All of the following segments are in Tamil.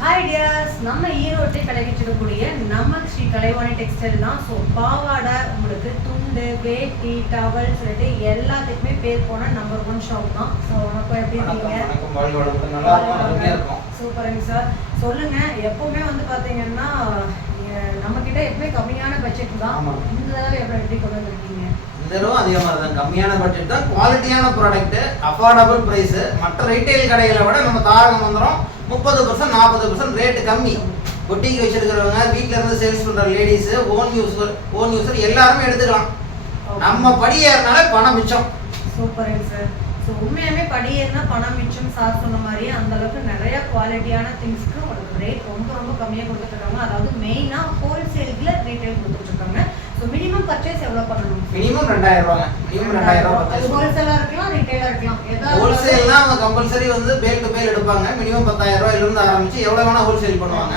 ஹாய் டியர்ஸ், நம்ம ஈரோட்டை கிடைக்கக்கூடிய நம்ம ஸ்ரீ கலைவாணி டெக்ஸ்டைல் தான். ஸோ பாவாடை, உங்களுக்கு துண்டு, வேட்டி, டவல் சொல்லிட்டு எல்லாத்துக்குமே பேர் போன நம்பர் 1 ஷாப் தான். ஸோ வணக்கம், எப்படி இருக்கீங்க? சூப்பருங்க சார். சொல்லுங்க. எப்பவுமே வந்து பார்த்தீங்கன்னா நம்ம கிட்ட எப்பவுமே கம்மியான பட்ஜெட் தான். இந்த தடவை எப்படி கொண்டு வந்திருக்கீங்க? இந்த தடவை அதே மாதிரி தான், கம்மியான பட்ஜெட் தான், குவாலிட்டியான ப்ராடக்ட், அஃபோர்டபுள் பிரைஸ். மற்ற ரீட்டைல் கடைகளை விட நம்ம தாரகம் வந்துடும் 30% 40% ரேட்டு கம்மி. பொட்டிக்கு வச்சிருக்கிறவங்க, வீட்டில இருந்து சேல்ஸ் பண்ற லேடிஸ், ஓன் யூசர் எல்லாருமே எடுத்துக்கலாம். நம்ம படியேறனால பணம் மிச்சம். சூப்பருங்க சார். ஸோ உண்மையாகவே படியேறினா பணம் மிச்சம். சார் சொன்ன மாதிரி அந்த அளவுக்கு நிறைய குவாலிட்டியான திங்ஸ்க்கு உங்களுக்கு ரேட் ரொம்ப ரொம்ப கம்மியாக கொடுத்துட்ருக்காங்க. அதாவது மெயினாக ஹோல்சேலுக்குள்ள ரீட்டைல் கொடுத்துட்ருக்காங்க. ஸோ மினிமம் பர்ச்சேஸ் எவ்வளோ பண்ணணும்? மினிமம் 2000 ரூபாங்க. மினிமம் 2000 ரூபாய். ஹோல்சேலாக இருக்கலாம், ரீட்டைலாக இருக்கலாம். ஹோல்சேல்னா அவங்க கம்பல்சரி வந்து பேல் டு பேல் எடுப்பாங்க. மினிமம் 10,000 ரூபாயிலிருந்து ஆரம்பிச்சு எவ்வளோ வேணா ஹோல்சேல் பண்ணுவாங்க.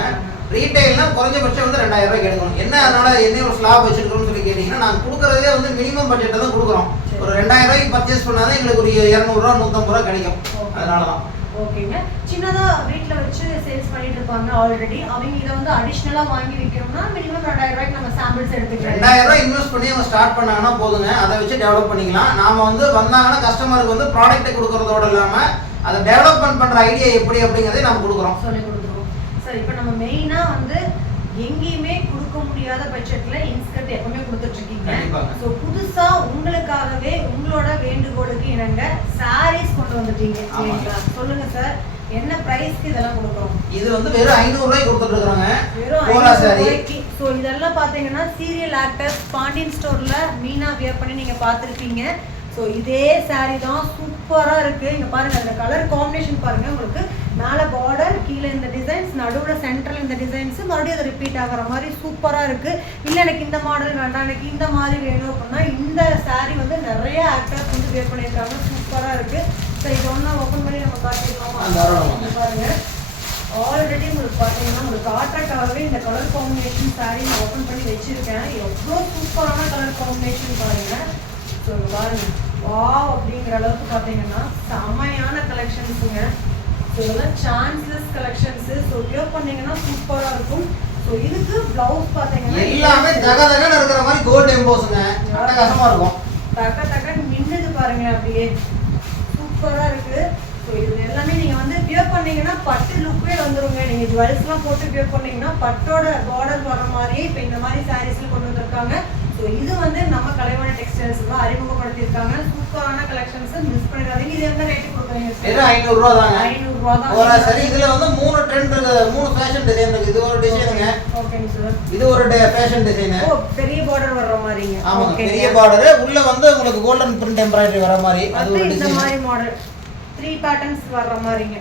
ரீட்டைல்னா குறைஞ்சபட்சம் வந்து 2000 ரூபாய்க்கு எடுக்கணும். என்ன அதனால என்ன ஒரு ஸ்லாப் வச்சிருக்கோம்னு சொல்லி கேட்டீங்கன்னா, நாங்கள் கொடுக்குறதே வந்து மினிமம் பட்ஜெட்டை தான் கொடுக்குறோம். ஒரு 2000 ரூபாய்க்கு பர்ச்சேஸ் பண்ணாதான் எங்களுக்கு ஒரு 200 ரூபா 150 ரூபா கிடைக்கும். அதனால தான். ஓகேங்க. சின்னதா வீட்ல வச்சு சேல்ஸ் பண்ணிட்டு இருப்பாங்க ஆல்ரெடி. அவங்க இத வந்து அடிஷனலா வாங்கி விக்கணும்னா மினிமம் 2000 ரூபாய்க்கு நம்ம சாம்பிள்ஸ் எடுத்துக்கலாம். 2000 ரூபாய் இன்வெஸ்ட் பண்ணி அவங்க ஸ்டார்ட் பண்ணாங்கன்னா போதுங்க. அதை வச்சு டெவலப் பண்ணிக்கலாம். நாம வந்து வந்தாங்கன்னா கஸ்டமருக்கு வந்து ப்ராடக்ட் கொடுக்கறதோட இல்லாம அதை டெவலப்மெண்ட் பண்ற ஐடியா எப்படி அப்படிங்கறதை நம்ம கொடுக்குறோம். சொல்லி கொடுக்குறோம். சார், இப்போ நம்ம மெயினா வந்து எங்கேயுமே கொடுக்க முடியாத பட்ஜெட்ல இன்ஸ்கர்ட் எப்பவுமே கொடுத்துட்டு இருக்கீங்க. ஸோ புதுசா உங்களுக்காகவே உங்களோட வேண்டுகோளுக்கு இணங்க சாரீஸ் கொண்டு வந்துட்டீங்க. சரிங்களா? சொல்லுங்க சார், என்ன பிரைஸ்க்கு இதெல்லாம் கொடுக்குறோம்? இது வந்து வெறும் 500 ரூபாய்க்கு கொடுத்துட்டு இருக்காங்க. வெறும் 500 ரூபாய்க்கு. ஸோ இதெல்லாம் பாத்தீங்கன்னா சீரியல் ஆக்டர்ஸ் பாண்டியன் ஸ்டோர்ல மீனா வியர் பண்ணி நீங்க பார்த்துருப்பீங்க. ஸோ இதே சாரீ தான், சூப்பரா இருக்கு. இங்க பாருங்க, அந்த கலர் காம்பினேஷன் பாருங்க. உங்களுக்கு மேலே பார்டர், கீழே இந்த டிசைன்ஸ், நடுவில் சென்ட்ரல் இந்த டிசைன்ஸ், மறுபடியும் அது ரிப்பீட் ஆகிற மாதிரி சூப்பராக இருக்குது. இல்லை எனக்கு இந்த மாடல் வேண்டாம், எனக்கு இந்த மாதிரி வேணும் அப்படின்னா இந்த சாரீ வந்து நிறைய ஆக்டர்ஸ் வந்து வேர் பண்ணியிருக்காங்க. சூப்பராக இருக்குது. ஸோ இது ஒன்றா ஓப்பன் பண்ணி நம்ம காட்டிடலாமா? பாருங்க, ஆல்ரெடி உங்களுக்கு பார்த்தீங்கன்னா உங்களுக்கு காட்டுறக்காகவே இந்த கலர் காம்பினேஷன் சாரீ நான் ஓப்பன் பண்ணி வச்சுருக்கேன். எவ்வளோ சூப்பரான கலர் காம்பினேஷன் பாருங்கள். ஸோ பாருங்க, வாவ் அப்படிங்கிற அளவுக்கு பார்த்தீங்கன்னா செமையான கலெக்ஷன்ஸுங்க. ஸோ இதெல்லாம் சான்ஸ்லெஸ் கலெக்ஷன்ஸு. ஸோ வியர் பண்ணீங்கன்னா சூப்பராக இருக்கும். ஸோ இதுக்கு பிளவுஸ் பார்த்தீங்கன்னா எல்லாமே தகதகன்னு இருக்கிற மாதிரி கோல்ட் எம்போஸ்ங்க. அட்டகாசமா இருக்கும். டக்கு மின்னுது பாருங்க, அப்படியே சூப்பராக இருக்குது. ஸோ இது எல்லாமே நீங்கள் வந்து வியர் பண்ணீங்கன்னா பட்டு லுக்கே வந்துருங்க. நீங்கள் ஜுவல்ஸ்லாம் போட்டு வியர் பண்ணீங்கன்னா பட்டோட பார்டர் வர மாதிரியே இப்போ இந்த மாதிரி சாரீஸ்லாம் கொண்டு வந்திருக்காங்க. ஸோ இது வந்து நம்ம கலைவாணி டெக்ஸ்டைல்ஸ் தான் அறிமுகப்படுத்தியிருக்காங்க. சூப்பரான கலெக்ஷன்ஸ், மிஸ் பண்ணிடாதீங்க. இது என்ன ரேட்டு கொடுக்குறீங்க? வெறும் 500 ரூபா தாங்க. 500 ரூபா தான். ஒரு சரி, இதுல வந்து 3 ட்ரெண்ட் இருக்குது, 3 ஃபேஷன் டிசைன் இருக்கு. இது ஒரு டிசைனுங்க. ஓகேங்க சார். இது ஒரு ஃபேஷன் டிசைன். ஓ, பெரிய பார்டர் வர்ற மாதிரிங்க. ஆமாங்க, பெரிய பார்டர். உள்ள வந்து உங்களுக்கு கோல்டன் பிரிண்ட் எம்ப்ராய்டரி வர மாதிரி அது ஒரு டிசைன். இந்த மாதிரி மாடல் 3 பேட்டர்ன்ஸ் வர்ற மாதிரிங்க.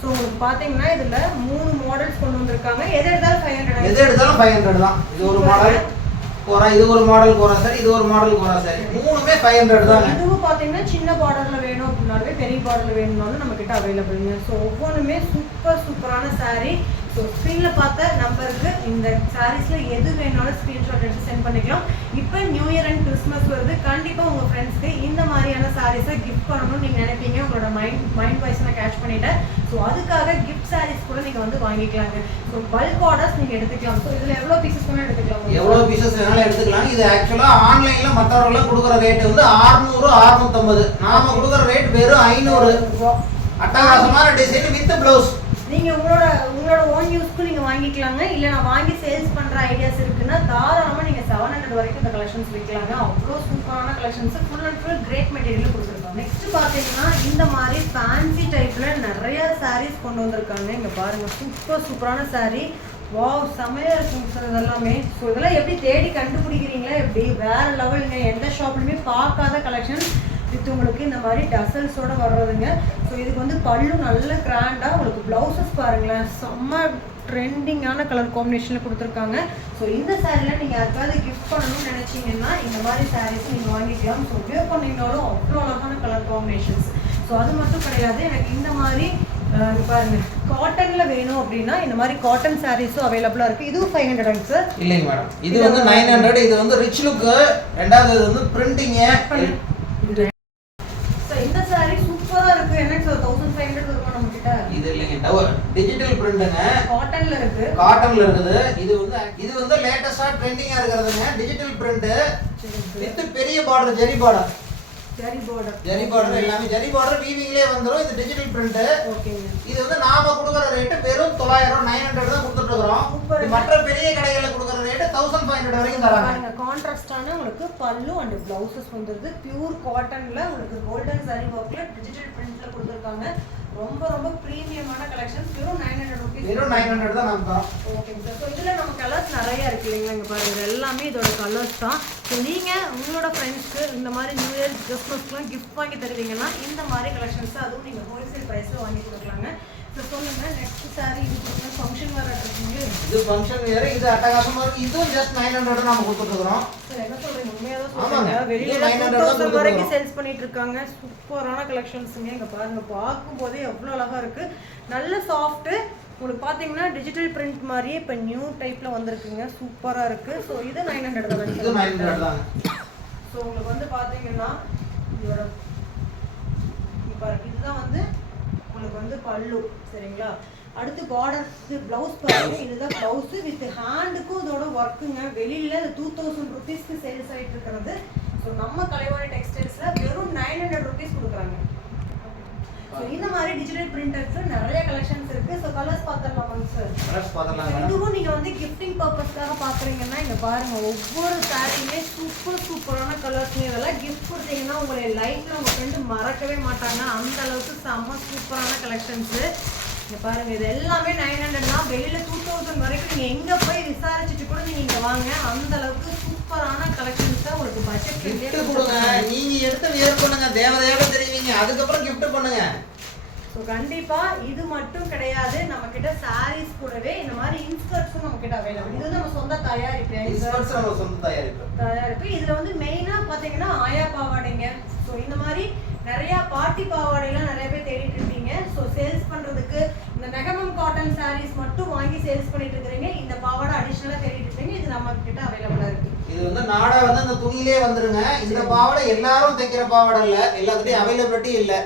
ஸோ உங்களுக்கு பார்த்தீங்கன்னா இதுல 3 மாடல்ஸ் கொண்டு வந்திருக்காங்க. எது எடுத்தாலும் 500. எது எடுத்தாலும் 500 தான். இது ஒரு மாடல் கோரா, இது ஒரு மாடல் கோரா சார், இது ஒரு மாடல் கோரா சார். மூணுமே 500 தான். இதுவும் பார்த்தீங்கன்னா சின்ன பார்டர்ல வேணும் அப்படின்னாலே பெரிய பார்டர்ல வேணும்னாலும் நம்ம கிட்ட அவைலபிள்ங்க. ஸோ ஒவ்வொன்றுமே சூப்பரான சாரீ. ஸோ ஸ்க்ரீனில் பார்த்த நம்பருக்கு இந்த சாரீஸில் எது வேணாலும் ஸ்க்ரீன்ஷாட் எடுத்து சென்ட் பண்ணிக்கலாம். இப்போ நியூ இயர் அண்ட் கிறிஸ்மஸ் வருது. கண்டிப்பாக உங்கள் ஃப்ரெண்ட்ஸ்க்கு இந்த மாதிரியான சாரீஸை கிஃப்ட் பண்ணணும்னு நீங்கள் நினைப்பீங்க. உங்களோட மைண்ட் வாய்ஸ் நான் கேட்ச் பண்ணிட்டேன். ஸோ அதுக்காக கிஃப்ட் சாரீஸ் கூட நீங்கள் வந்து வாங்கிக்கலாங்க. ஸோ பல்க் ஆர்டர்ஸ் நீங்கள் எடுத்துக்கலாம். ஸோ இதில் எவ்வளோ பீசஸ் வேணாலும் எடுத்துக்கலாம். எவ்வளோ பீசஸ் வேணாலும் எடுத்துக்கலாம். இது ஆக்சுவலாக ஆன்லைனில் மற்றவர்கள்லாம் கொடுக்குற ரேட்டு வந்து 600 650. நாம கொடுக்குற ரேட் வெறும் 500. அட்டகாசமான டிசைன் வித் பிளவுஸ். நீங்கள் உங்களோட ஓன் யூஸ்க்கு நீங்கள் வாங்கிக்கலாங்க. இல்லை நான் வாங்கி சேல்ஸ் பண்ணுற ஐடியாஸ் இருக்குன்னா தாராளமாக நீங்கள் 700 வரைக்கும் இந்த கலெக்ஷன்ஸ் விற்கலாங்க. அவ்வளோ சூப்பரான collections, full and full great material கொடுத்துருக்காங்க. நெக்ஸ்ட் பார்த்தீங்கன்னா இந்த மாதிரி ஃபேன்சி டைப்பில் நிறைய சாரீஸ் கொண்டு வந்திருக்காங்க. இங்கே பாருங்கள், சூப்பரான சாரீ. வாவ், செமையாக இருக்குங்க சார் இதெல்லாமே. ஸோ இதெல்லாம் எப்படி தேடி கண்டுபிடிக்கிறீங்களா? எப்படி வேறு லெவலுங்க. எந்த ஷாப்லையுமே பார்க்காத கலெக்ஷன் வித் உங்களுக்கு இந்த மாதிரி டசல்ஸோட வர்றதுங்க. ஸோ இதுக்கு வந்து பல்லு நல்ல கிராண்டாக, உங்களுக்கு ப்ளவுசஸ் பாருங்களேன், செம்ம ட்ரெண்டிங்கான கலர் காம்பினேஷனில் கொடுத்துருக்காங்க. ஸோ இந்த சாரீலாம் நீங்கள் யாருக்காவது கிஃப்ட் பண்ணணும்னு நினச்சிங்கன்னா இந்த மாதிரி சாரீஸ் நீங்கள் வாங்கிக்கலாம். ஸோ வியர் பண்ணிங்கனாலும் அவ்வளோ அழகான கலர் காம்பினேஷன்ஸ். ஸோ அது மட்டும் கிடையாது, எனக்கு இந்த மாதிரி பாருங்க காட்டன்ல வேணும் அப்படின்னா இந்த மாதிரி காட்டன் சாரீஸும் அவைலபிளா இருக்கு. இதுவும் 500 சார்? இல்லைங்க மேடம், இது வந்து 900. இது வந்து ரிச் லுக். ரெண்டாவது இது வந்து பிரிண்டிங். இந்த சாரி சூப்பரா இருக்கு. என்ன சார் 1500 இருக்கும் நம்ம கிட்ட? இது இல்லைங்க, டிஜிட்டல் பிரிண்ட் பிரிண்ட்ங்க. காட்டன்ல இருக்கு. காட்டன்ல இருக்குது. இது வந்து லேட்டஸ்டா ட்ரெண்டிங்கா இருக்குதுங்க. டிஜிட்டல் பிரிண்ட் வித் பெரிய பார்டர், ஜெரி பார்டர். ஜெரி பார்டர் எல்லாமே ஜெரி பார்டர் வீவிங்லயே வந்துரும். இது டிஜிட்டல் பிரிண்ட். ஓகேங்க. இது வந்து நாம கொடுக்குற ரேட் வெறும் 900 900 தான் கொடுத்துட்டு இருக்கோம். மற்ற பெரிய கடைகள்ல கொடுக்குற ரேட் 1500 வரைக்கும் தராங்க. பாருங்க கான்ட்ராஸ்டான உங்களுக்கு பல்லு அண்ட் ப்ளவுசஸ் வந்துருது. பியூர் காட்டன்ல உங்களுக்கு கோல்டன் சரி ஒர்க்ல டிஜிட்டல் பிரிண்ட்ல கொடுத்திருக்காங்க. ரொம்ப ரொம்ப பிரீமியமான கலெக்ஷன்ஸ். வெறும் 900 ரூபீஸ். வெறும் 900 தான் நம்ம தரோம். ஓகேங்க சார். ஸோ இதில் நம்ம கலர்ஸ் நிறைய இருக்கு இல்லைங்களா? இங்கே பாருங்க இது எல்லாமே இதோட கலர்ஸ் தான். ஸோ நீங்கள் உங்களோட ஃப்ரெண்ட்ஸ்க்கு இந்த மாதிரி நியூ இயர் கிறிஸ்மஸ்க்குலாம் கிஃப்ட் வாங்கி தருவீங்கன்னா இந்த மாதிரி கலெக்ஷன்ஸ் அதுவும் நீங்கள் ஹோல்சேல் ப்ரைஸில் வாங்கி கொடுக்கலாங்க. ஸோ சொல்லுங்க நெக்ஸ்ட் சாரி இது கொடுங்க. ஃபங்க்ஷன் வேறு இருக்குங்க. இது ஃபங்க்ஷன் வேறு. இது அட்டகாசமாக இருக்கு. இதுவும் ஜஸ்ட் 900 நம்ம கொடுத்துருக்குறோம். சார் என்ன சொல்றீங்க? உண்மையாக தான் சொல்லுங்க. வெளியில 2000 வரைக்கும் சேல்ஸ் பண்ணிட்டு இருக்காங்க. சூப்பரான கலெக்ஷன்ஸுங்க. இங்கே பாருங்க பார்க்கும்போதே எவ்வளோ அழகா இருக்கு. நல்ல சாஃப்ட்டு. உங்களுக்கு பார்த்தீங்கன்னா டிஜிட்டல் பிரிண்ட் மாதிரியே இப்போ நியூ டைப்பில் வந்திருக்குங்க. சூப்பராக இருக்குது. ஸோ இது 900 தான். இது 900 தான். ஸோ உங்களுக்கு வந்து பார்த்தீங்கன்னா இதோட பாருங்க இதுதான் வந்து உங்களுக்கு வந்து பல்லு சரிங்களா. அடுத்து பார்டர் ப்ளவுஸ் பாருங்க. இதுதான் ப்ளவுஸு வித் ஹேண்டுக்கும் இதோட ஒர்க்குங்க. வெளியில் இது 2000 ருபீஸ்க்கு சேல்ஸ் ஆகிட்டு இருக்கிறது. ஸோ நம்ம கலைவாணி டெக்ஸ்டைல்ஸில் வெறும் 900 ருபீஸ் கொடுக்குறாங்க. ஸோ இந்த மாதிரி டிஜிட்டல் பிரிண்டர்ஸில் நிறைய கலெக்ஷன்ஸ் இருக்குது. ஸோ கலர்ஸ் பார்த்துடலாமாங்க சார்? கலர்ஸ் பார்த்துடலாம். இதுவும் நீங்கள் வந்து கிஃப்டிங் பர்பஸ்க்காக பார்க்குறீங்கன்னா இங்கே பாருங்கள் ஒவ்வொரு சாரியுமே சூப்பரான கலர்ஸ். இதெல்லாம் கிஃப்ட் கொடுத்தீங்கன்னா உங்களை லைஃப்பில் உங்கள் ஃப்ரெண்டு மறக்கவே மாட்டாங்க. அந்த அளவுக்கு செம்ம சூப்பரான கலெக்ஷன்ஸு. இங்கே பாருங்கள் இது எல்லாமே 900 தான். வெளியில் 2000 வரைக்கும் நீங்கள் எங்கே போய் விசாரிச்சுட்டு கூட நீங்கள் இங்கே வாங்க. அந்த அளவுக்கு சூப்பரான கலெக்ஷன்ஸ் தான் உங்களுக்கு பட்ஜெட் கிஃப்ட் கொடுங்க. நீங்கள் எடுத்து வியர் பண்ணுங்க. தேவதையோட தெரிவிங்க. அதுக்கப்புறம் கிஃப்ட் பண்ணுங்க. ஸோ கண்டிப்பாக இது மட்டும் கிடையாது. நம்மக்கிட்ட சாரீஸ் கூடவே இந்த மாதிரி இன்ஸ்கர்ட்ஸும் நம்மக்கிட்ட அவைலபிள். இது வந்து நம்ம சொந்த தயாரிப்பு. நம்ம சொந்த தயாரிப்பு. இதில் வந்து மெயினாக பார்த்தீங்கன்னா ஆயா பாவாடைங்க. ஸோ இந்த மாதிரி நிறையா பார்ட்டி பாவாடைலாம் நிறைய பேர் தேடிட்டு இருப்பீங்க. ஸோ சேல்ஸ் பண்ணுறதுக்கு இந்த நெகமம் காட்டன் சாரீஸ் மட்டும் வாங்கி சேல்ஸ் பண்ணிட்டு இருக்கிறீங்க. இந்த பாவாடை அடிஷ்னலாக தேடிட்டு இருப்பீங்க. இது நம்ம கிட்ட அவைலபிளாக இருக்குது. இது வந்து நாடா வந்து அந்த துணியிலே வந்துருங்க. இந்த பாவாடை எல்லாரும் தைக்கிற பாவாடை இல்லை. எல்லாத்துலேயும் அவைலபிலிட்டி இல்லை.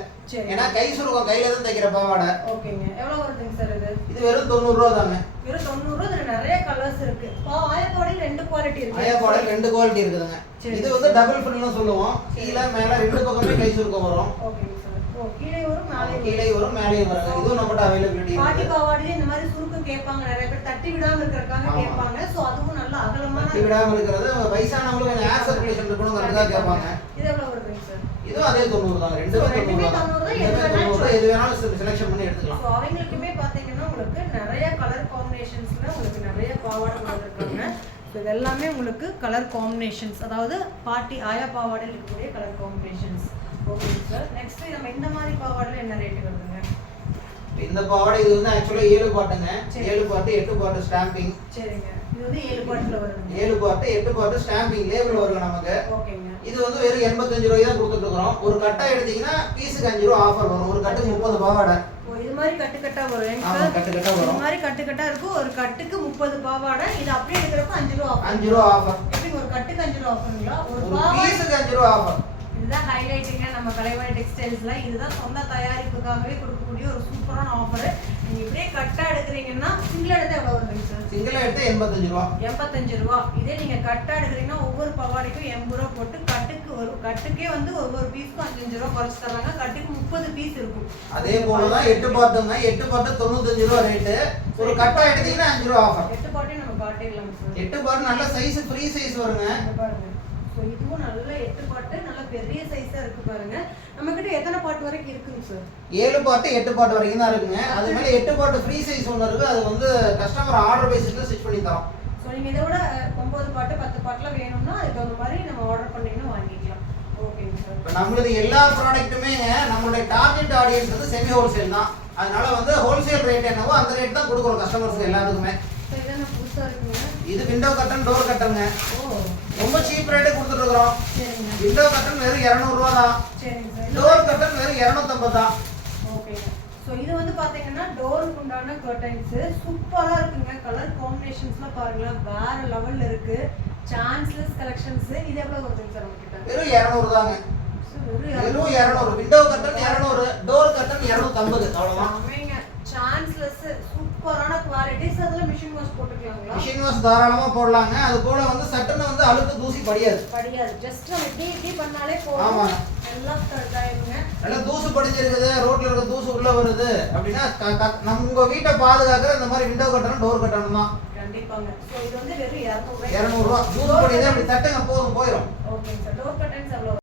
ஏன்னா கை சுருக்கம் கையில தான் தைக்கிற பாவாடை. ஓகேங்க. எவ்வளவு வருதுங்க சார் இது? இது வெறும் 90 ரூபா தாங்க. வெறும் 90 ரூபா. இதுல நிறைய கலர்ஸ் இருக்கு. ஆயப்பாடையில 2 குவாலிட்டி இருக்கு. ஆயப்பாடையில 2 குவாலிட்டி இருக்குதுங்க. இது வந்து டபுள் ஃபில்னு சொல்லுவோம். கீழ மேல ரெண்டு பக்கமே கை சுருக்கம் வரும். ஓகேங்க சார். ஓ கீழே வரும் மேலே கீழே வரும் மேலே வரும். இதுவும் நம்மட்ட அவைலபிலிட்டி இருக்கு. பாட்டி பாவாடையில இந்த மாதிரி சுருக்கம் கேட்பாங்க. நிறைய பேர் தட்டி விடாம இருக்கறதுக்காக கேட்பாங்க. சோ அதுவும் நல்ல அகலமான தட்டி விடாம இருக்கிறது வயசானவங்களுக்கு ஏர் சர்க்குலேஷன் இருக்கணும்ங்கறதுக்காக கேட்பாங்க. இது எவ்வளவு வருதுங்க சார்? இது அதே 90 தான். ரெண்டுமே 90 தான். எது வேணாலும் செலக்ஷன் பண்ணி எடுத்துக்கலாம். சோ அவங்களுக்குமே பாத்தீங்கன்னா உங்களுக்கு நிறைய கலர் காம்பினேஷன்ஸ்ல உங்களுக்கு நிறைய பாவாடை கொடுத்திருக்காங்க. ஸோ இது எல்லாமே உங்களுக்கு கலர் காம்பினேஷன்ஸ். அதாவது பார்ட்டி ஆயா பாவாடையில் இருக்கக்கூடிய colour combinations. Okay sir. Next நம்ம இந்த மாதிரி பாவாடையில் என்ன ரேட் வருதுங்க? இந்த பாவாடை இது வந்து ஆக்சுவலா 7 பாட்டுங்க. 7 பாட்டு 8 பாட்டு ஸ்டாம்பிங். சரிங்க. இது வந்து 7 பாட்டுல வருது. 7 பாட்டு 8 பாட்டு ஸ்டாம்பிங் லேபிள் வருங்க நமக்கு. ஓகேங்க. இது வந்து வெறும் 85 ரூபாய் தான் கொடுத்துட்டு இருக்கோம். ஒரு கட்டா எடுத்தீங்கன்னா பீஸுக்கு 5 ரூபாய் ஆஃபர் வரும். ஒரு கட்டுக்கு 30 பாவாடை. இது மாதிரி கட்டுக்கட்டா வரும். ஆமா கட்டுக்கட்டா வரும். இந்த மாதிரி கட்டுக்கட்டா இருக்கும். ஒரு கட்டுக்கு 30 பாவாடை. இது அப்படியே எடுக்கறப்ப 5 ரூபாய் ஆஃபர். 5 ரூபாய் ஆஃபர். எப்படி ஒரு கட்டுக்கு 5 ரூபாய் ஆஃபர்ங்களா? ஒரு பீஸுக்கு 5 ரூபாய் ஆஃபர். இதுதான் ஹைலைட்டிங்க நம்ம கலைவாணி டெக்ஸ்டைல்ஸ்ல. இதுதான் சொந்த தயாரிப்புக்காகவே கொடுக்கக்கூடிய ஒரு சூப்பரான ஆஃபர். நீங்க இப்படியே கட்டா எடுக்கிறீங்கன்னா சிங்கிள் எடுத்தா எவ்வளவு வருதுங்க சார்? சிங்கிள் எடுத்தா 85 ரூபாய். 85 ரூபாய். இதே நீங்க கட்டா எடுக்கிறீங்கன்னா ஒவ்வொரு பாவாடைக்கும் 80 ரூபாய் போட்டு கட்டுக்கு ஒரு கட்டுக்கே வந்து ஒவ்வொரு பீஸ்க்கும் 5 ரூபாய் குறைச்சு தராங்க. கட்டுக்கு 30 பீஸ் இருக்கும். அதே போலதான் 8 பாட்டுங்க. 8 பாட்டு 95 ரூபாய் ரேட்டு. ஒரு கட்டா எடுத்தீங்கன்னா 5 ரூபாய் ஆஃபர். 8 பாட்டே நம்ம காட்டிடலாம் சார். 8 பாட்டு நல்ல சைஸ் ஃப்ரீ சைஸ் வருங்க. பாருங்க. ஸோ இதுவும் நல்ல 8 பாட்டு நல்ல பெரிய சைஸா இருக்கு பாருங்க. நம்ம கிட்ட எத்தனை பாட்டு வரைக்கும் இருக்குங்க சார்? 7 பாட்டு 8 பாட்டு வரைக்கும் தான் இருக்குங்க. அது மேல 8 பாட்டு ஃப்ரீ சைஸ் ஒன்று இருக்கு. அது வந்து கஸ்டமர் ஆர்டர் பேசிஸ்ல ஸ்டிச் பண்ணி தரோம். ஸோ நீங்க இதோட 9 பாட்டு 10 பாட்டுலாம் வேணும்னா அதுக்கு தகுந்த மாதிரி நம்ம ஆர்டர் பண்ணீங்கன்னா வாங்கிக்கலாம். ஓகேங்க சார். இப்போ நம்மளுக்கு எல்லா ப்ராடக்ட்டுமே நம்மளுடைய டார்கெட் ஆடியன்ஸ் வந்து செமி ஹோல்சேல் தான். அதனால வந்து ஹோல்சேல் ரேட் என்னவோ அந்த ரேட் தான் கொடுக்குறோம் கஸ்டமர்ஸ்க்கு எல்லாத்துக்குமே. சார் இதெல்லாம் புதுசா இருக்குங்க. இது விண்டோ கட்டன் டோர் கட்டனுங்க. ஓ ரொம்ப சீப் ரேட்டே கொடுத்துட்டு இருக்கோம். சரிங்க. விண்டோ கட்டன் வெறும் 200 ரூபா தான். சரிங்க சார். டோர் கட்டன் வெறும் 250 தான். ஓகேங்க. ஸோ இது வந்து பாத்தீங்கன்னா டோருக்கு உண்டான கர்டைன்ஸ் சூப்பரா இருக்குங்க. கலர் காம்பினேஷன்ஸ்லாம் பாருங்களேன் வேற லெவல்ல இருக்கு. Chanceless collections. இது எவ்வளவு வருதுங்க சார் உங்ககிட்ட? வெறும் 200 தாங்க. வெறும் 200. விண்டோ கட்டன் 200, டோர் கட்டன் 250 அவ்வளவுதான். சான்ஸ்லெஸ் சூப்பர் சூப்பரான குவாலிட்டிஸ். அதுல மிஷின் வாஷ் போட்டுக்கலாங்களா? மிஷின் வாஷ் தாராளமா போடலாங்க. அது போல வந்து சட்டுன்னு வந்து அழுக்கு தூசி படியாது. ஜஸ்ட் நம்ம இப்படி பண்ணாலே போதும். ஆமா, எல்லாம் இதாயிருங்க. நல்லா தூசு படிஞ்சிருக்குது, ரோட்ல இருக்க தூசு உள்ள வருது அப்படின்னா நம்ம உங்க வீட்டை பாதுகாக்கிற இந்த மாதிரி விண்டோ கட்டணும், டோர் கட்டணும் தான். கண்டிப்பாங்க. சோ இது வந்து வெறும் 200 ரூபா. தூசு படியுது அப்படி தட்டுங்க போதும், போயிடும். ஓகேங்க சார். டோர் கட்டன்ஸ் எவ்வளவு?